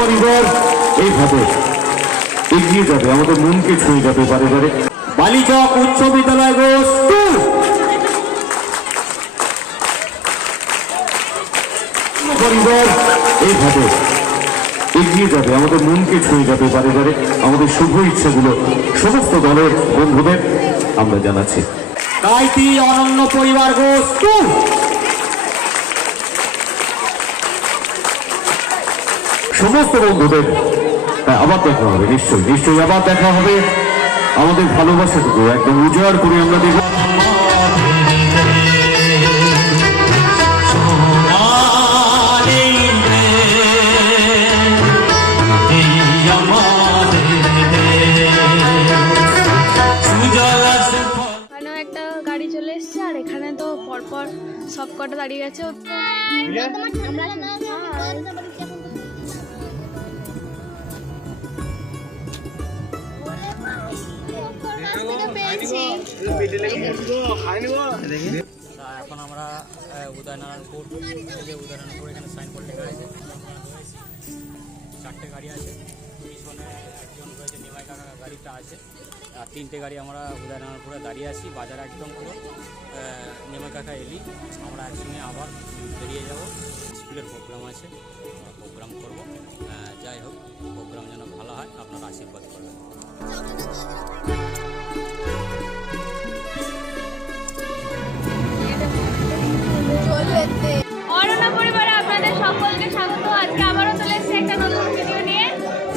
পরিবার এইভাবে এগিয়ে যাবে, আমাদের মনকে ছুঁয়ে যাবে বারে বারে। বালিচক উচ্চ বিদ্যালয় গোস পরিবার এইভাবে এগিয়ে যাবে, আমাদের মনকে ছুঁয়ে যাবে বারে বারে। আমাদের শুভ ইচ্ছাগুলো সমস্ত দলের বন্ধুদের আমরা জানাচ্ছি। কাইতি অনন্য পরিবার গোস সমস্ত বন্ধুদের আবার দেখা হবে, নিশ্চয়ই নিশ্চয়ই আবার দেখা হবে। আমাদের ভালোবাসাটুকু একদম উজাড় করে আমরা দেখব। একটা গাড়ি চলে এসছে আর এখানে তো পরপর সব কটা দাঁড়িয়ে গেছে। এখন আমরা উদয়নারায়ণপুর, উদয়নারায়ণপুর এখানে সাইনবোর্ড লেখা আছে। চারটে গাড়ি আছে, পিছনে একজন রয়েছে, নিমাই কাকা গাড়িটা আছে, আর তিনটে গাড়ি আমরা উদয়নারায়ণপুরে দাঁড়িয়ে আছি। বাজার একদম পুরো নিমাই কাকা এলি আমরা একসঙ্গে আবার বেরিয়ে যাব। স্কুলের প্রোগ্রাম আছে, প্রোগ্রাম করব। যাই হোক, প্রোগ্রাম যেন ভালো হয়, আপনারা আশীর্বাদ করবেন। অরণ্য পরিবারে আপনাদের সকলকে স্বাগত। আজকে আবারও চলে এসেছি একটা নতুন ভিডিও নিয়ে।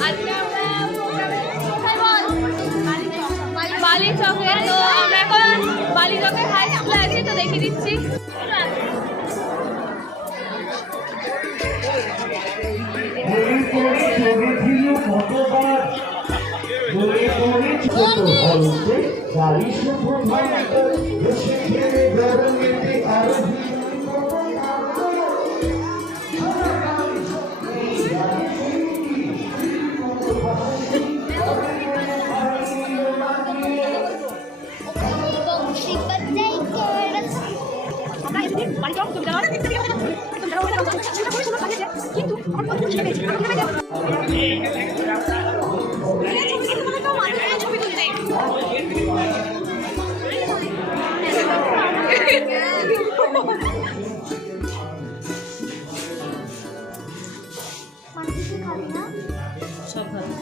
আজকে আমরা বালিচকে, তো আমরা এখন বালিচকের হাই স্কুলে আছি, তো দেখিয়ে দিচ্ছি। সব ভালো।